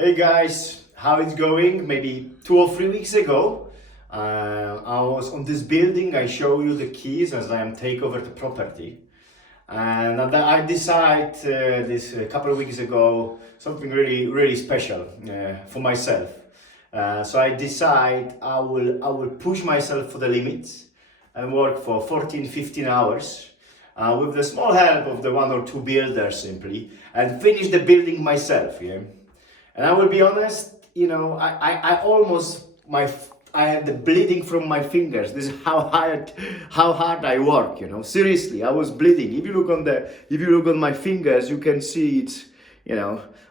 Hey guys, how it's going? Maybe 2 or 3 weeks ago, I was on this building. I show you the keys as I am take over the property, and then I decide this a couple of weeks ago something really special for myself. So I decide I will push myself for the limits and work for 14-15 hours with the small help of the 1 or 2 builders simply, and finish the building myself. Yeah. And I will be honest, I almost I had the bleeding from my fingers. This is how hard I work. Seriously, I was bleeding. If you look on my fingers, you can see it's.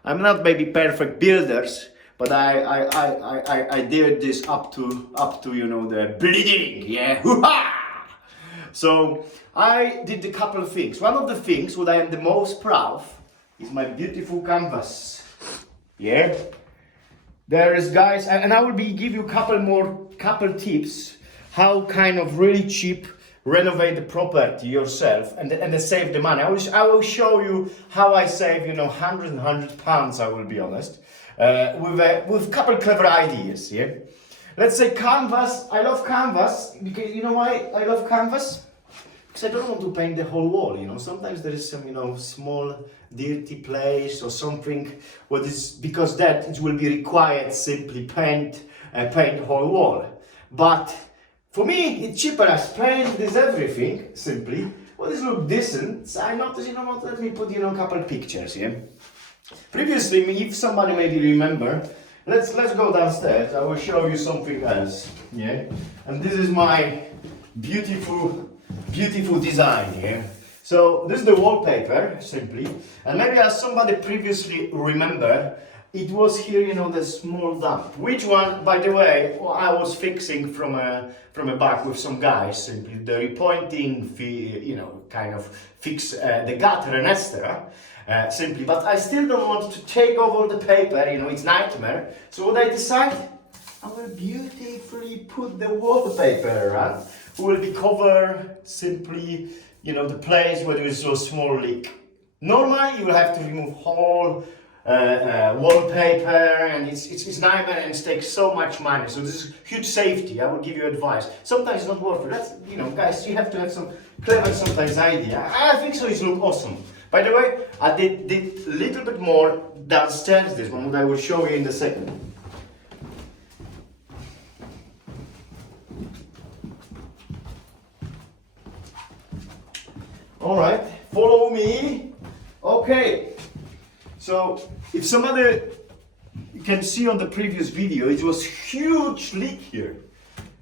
I'm not maybe perfect builders, but I did this up to the bleeding. Yeah, hoo-ha! So I did a couple of things. One of the things what I am the most proud of is my beautiful canvas. Yeah, there is, guys, and I will give you couple tips how kind of really cheap renovate the property yourself and save the money. I will show you how I save £100 I will be honest with couple clever ideas. Yeah, let's say canvas. I love canvas because you know why I love canvas. I don't want to paint the whole wall, Sometimes there is some, small dirty place or something. What is because that it will be required simply paint the whole wall. But for me, it's cheaper as paint this everything simply. What is look decent? So I noticed, what? Let me put a couple pictures. Yeah. Previously, if somebody maybe remember, let's go downstairs. I will show you something else. Yeah. And this is my beautiful design here. So this is the wallpaper simply, and maybe as somebody previously remember, it was here the small dump, which one by the way I was fixing from a back with some guys simply the repointing kind of fix the gutter and etc. Simply, but I still don't want to take over the paper, it's nightmare. So what I decide, I will beautifully put the wallpaper around. Will be cover simply, the place where there is a small leak. Normally, you will have to remove whole wallpaper, and it's nightmare and it takes so much money. So this is huge safety. I will give you advice. Sometimes it's not worth it. That's guys, you have to have some clever sometimes idea. I think so. It looks awesome. By the way, I did a little bit more downstairs. This one, what I will show you in a second. All right, follow me. Okay, so if somebody you can see on the previous video, it was huge leak here,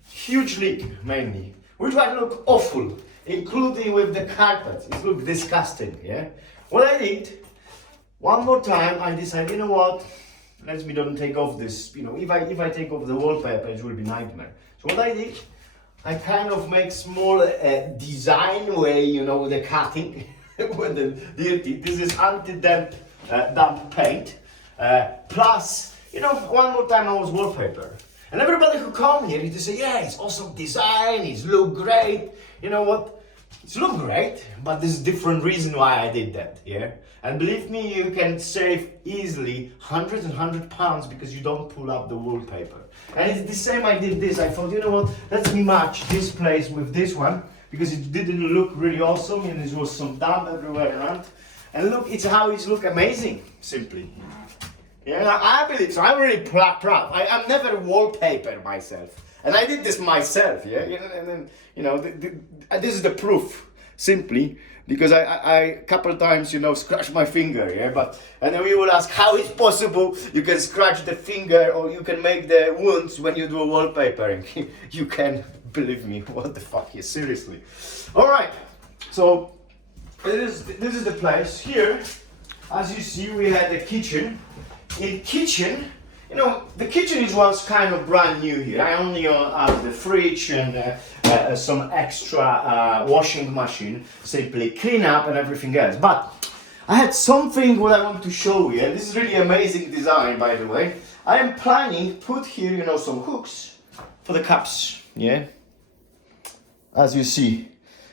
huge leak mainly, which might look awful, including with the carpet. It looks disgusting. Yeah. What I did, one more time, I decided, what? Let me don't take off this. If I take off the wallpaper, it will be nightmare. So what I did, I kind of make small design way, the cutting with the dirty. This is anti-damp damp paint. Plus, one more time I was wallpaper. And everybody who come here, they say, yeah, it's awesome design, it's look great. You know what? It's look great, but there's different reason why I did that, yeah? And believe me, you can save easily £100 because you don't pull up the wallpaper. And it's the same, I did this. I thought, what? Let me match this place with this one because it didn't look really awesome and there was some damp everywhere around. And look, it's how it look amazing, simply. Yeah, I believe so. I'm really proud. I'm never wallpaper myself. And I did this myself, yeah? And then, this is the proof, simply. Because I couple times, scratch my finger, yeah, and then we will ask how it's possible you can scratch the finger or you can make the wounds when you do a wallpaper. You can believe me, what the fuck, yeah, seriously. All right, so this is the place here. As you see, we had the kitchen. In kitchen, the kitchen was kind of brand new here. I only have the fridge and some extra washing machine, simply clean up and everything else. But I had something what I want to show you, and this is really amazing design, by the way. I am planning put here, some hooks for the cups. Yeah, as you see.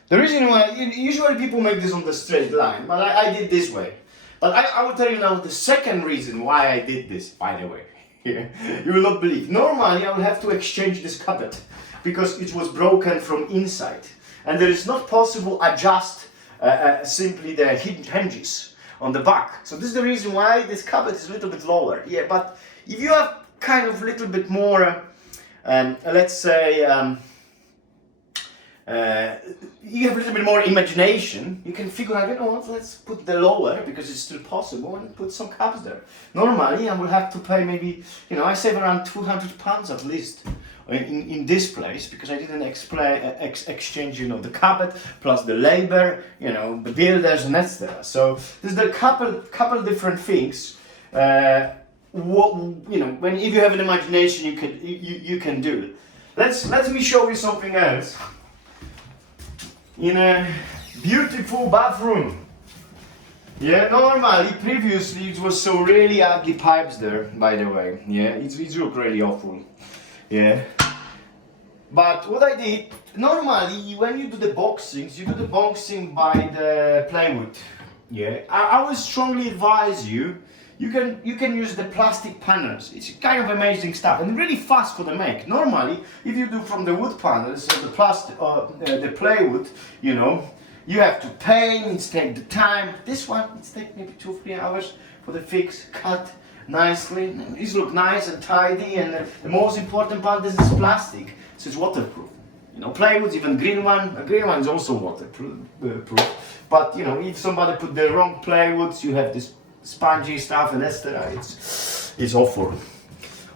The reason why usually people make this on the straight line, but I did this way. But I will tell you now the second reason why I did this, by the way. Yeah. You will not believe. Normally I will have to exchange this cupboard because it was broken from inside. And there is not possible adjust simply the hidden hinges on the back. So this is the reason why this cupboard is a little bit lower. Yeah, but if you have kind of a little bit more, let's say, you have a little bit more imagination, you can figure out, you know what, let's put the lower because it's still possible and put some cups there. Normally I will have to pay maybe, you know, I save around £200 at least in this place because I didn't exchange, you know, the carpet plus the labor, you know, the builders and etc. So there's a couple different things. What, you know, when if you have an imagination, you can do. Let me show you something else. In a beautiful bathroom. Yeah, normally, previously it was so really ugly pipes there, by the way. Yeah, it looked really awful. Yeah. But what I did, normally when you do the boxings, you do the boxing by the plywood. Yeah, I would strongly advise you can use the plastic panels. It's kind of amazing stuff and really fast for the make. Normally, if you do from the wood panels or the plastic or the plywood, you know, you have to paint. It's take the time. This one, it's take maybe 2-3 hours for the fix, cut nicely. It look nice and tidy. And the most important part, this is plastic, so it's waterproof. You know, plywood, even green one. A green one is also waterproof. But you know, if somebody put the wrong plywoods, you have this spongy stuff and etc. It's awful.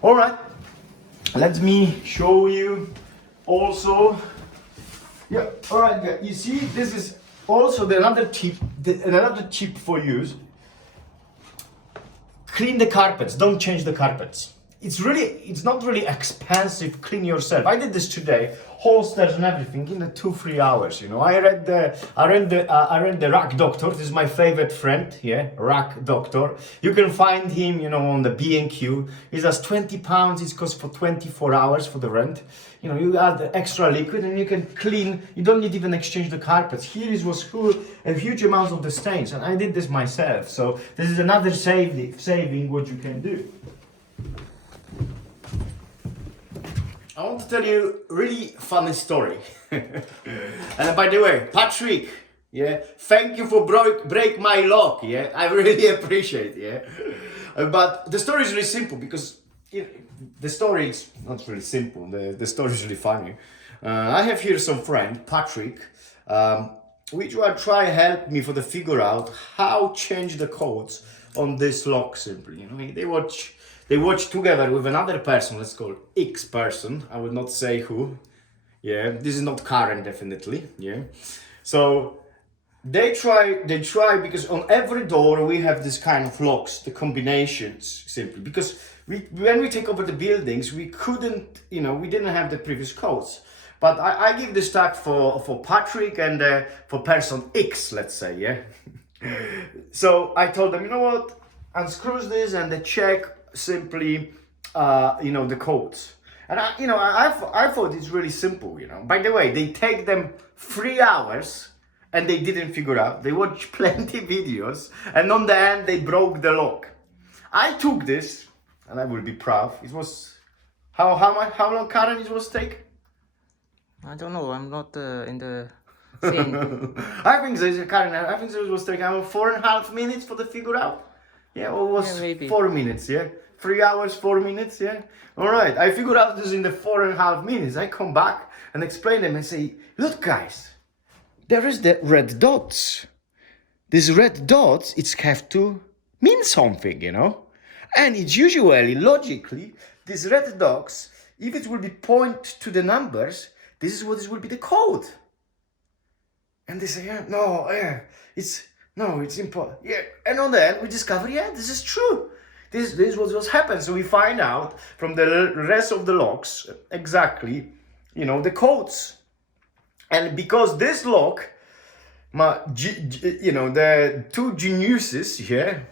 All right, let me show you also. Yeah, all right, guys. You see, this is also another tip for you. Clean the carpets. Don't change the carpets. It's not really expensive. Clean yourself. I did this today. Holsters and everything in the 2-3 hours. You know, I read the Rack Doctor. This is my favorite friend. Yeah, Rack Doctor. You can find him, you know, on the B&Q. He does £20. It costs for 24 hours for the rent. You know, you add the extra liquid and you can clean. You don't need even exchange the carpets. Here it was a huge amount of the stains, and I did this myself. So this is another saving what you can do. I want to tell you a really funny story. And by the way, Patrick, yeah, thank you for break my lock, yeah, I really appreciate it, yeah. But the story is really simple because the story is not really simple, the story is really funny. I have here some friend, Patrick, which will try help me for the figure out how change the codes on this lock simply, you know, they watch together with another person, let's call X person. I would not say who. Yeah, this is not Karen, definitely. Yeah. So they try because on every door we have this kind of locks, the combinations simply because when we take over the buildings, we couldn't, you know, we didn't have the previous codes. But I give this tag for Patrick and for person X, let's say, yeah. So I told them, you know what, unscrew this and they check simply, you know, the codes. And I thought it's really simple, you know. By the way, they take them 3 hours and they didn't figure out. They watched plenty videos and on the end they broke the lock. I took this and I will be proud. It was how long, Karen, it was take? I don't know. I'm not in the scene. I think so, Karen. I think it was taking 4.5 minutes for the figure out. Yeah, or was maybe 4 minutes, yeah? 3 hours, 4 minutes, yeah? All right, I figured out this in the 4.5 minutes. I come back and explain them and say, look guys, there is the red dots. These red dots, it's have to mean something, you know? And it's usually, logically, these red dots, if it will be point to the numbers, this is what will be the code. And they say, it's important. Yeah, and on the end we discover, yeah, this is true. This is what happened. So we find out from the rest of the locks exactly, you know, the codes. And because this lock, you know, the two geniuses here,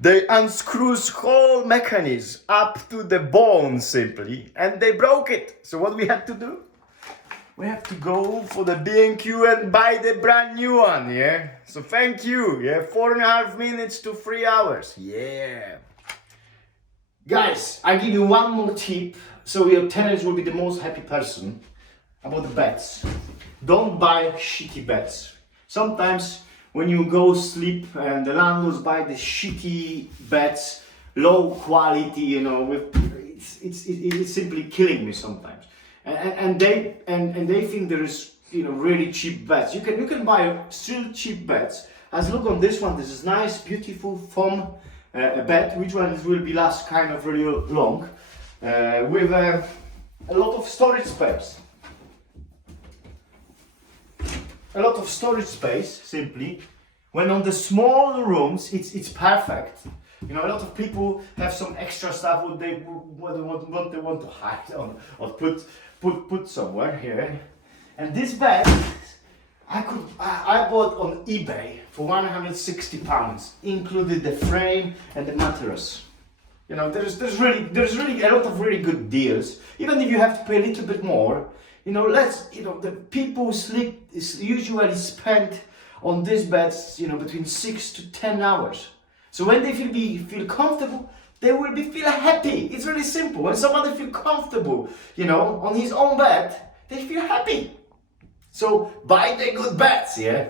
they unscrews whole mechanism up to the bone simply, and they broke it. So what we had to do? we have to go for the B&Q and buy the brand new one, yeah? So thank you, yeah? 4.5 minutes to 3 hours, yeah. Guys, I give you one more tip, so your tenants will be the most happy person about the beds. Don't buy shitty beds. Sometimes when you go sleep and the landlords buy the shitty beds, low quality, you know, it's simply killing me sometimes. And they think there is, you know, really cheap beds. You can buy still cheap beds. As look on this one, this is nice, beautiful foam bed, which one will be last kind of really long, with a lot of storage space. A lot of storage space, simply. When on the small rooms, it's perfect. You know, a lot of people have some extra stuff what they want to hide on or put somewhere here. And this bed, I bought on eBay for £160, included the frame and the mattress. You know, there's really a lot of really good deals. Even if you have to pay a little bit more, you know, the people sleep is usually spent on these beds, you know, between 6 to 10 hours. So when they feel comfortable, they will feel happy. It's really simple. When somebody feel comfortable, you know, on his own bed, they feel happy. So buy the good beds, yeah,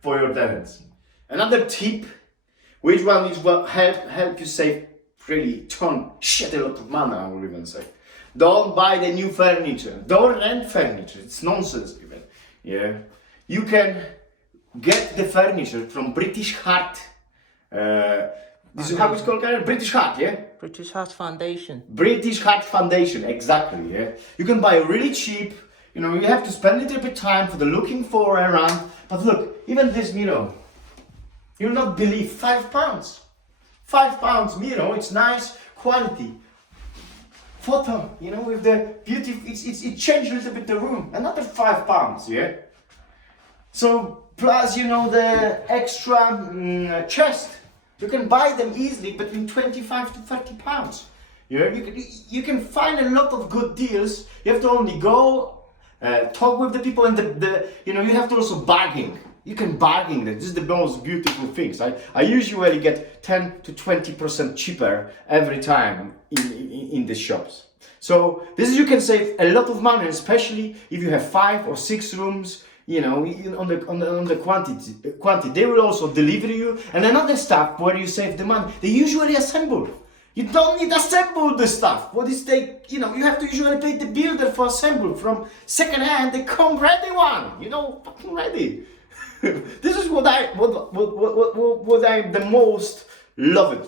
for your tenants. Another tip, which one is will help you save really a lot of money, I will even say. Don't buy the new furniture. Don't rent furniture. It's nonsense even. Yeah, you can get the furniture from British Heart. This is how it's called, British Heart, yeah? British Heart Foundation. British Heart Foundation, exactly, yeah? You can buy really cheap, you know, you have to spend a little bit of time for the looking for around, but look, even this mirror, you'll not believe, £5. £5 mirror, it's nice quality. Photo, you know, with the beauty, it changed a little bit the room, another £5, yeah? So, plus, you know, the extra chest. You can buy them easily between 25 to 30 pounds. Yeah, you can find a lot of good deals. You have to only go, talk with the people, and you know, you have to also bargain. You can bargain. This is the most beautiful things. I usually get 10 to 20% cheaper every time in the shops. So this is, you can save a lot of money, especially if you have 5 or 6 rooms. You know, on the quantity, they will also deliver you. And another stuff where you save the money, they usually assemble. You don't need to assemble the stuff. What is you know, you have to usually pay the builder for assemble. From second hand, they come ready one. You know, fucking ready. This is what I the most love it.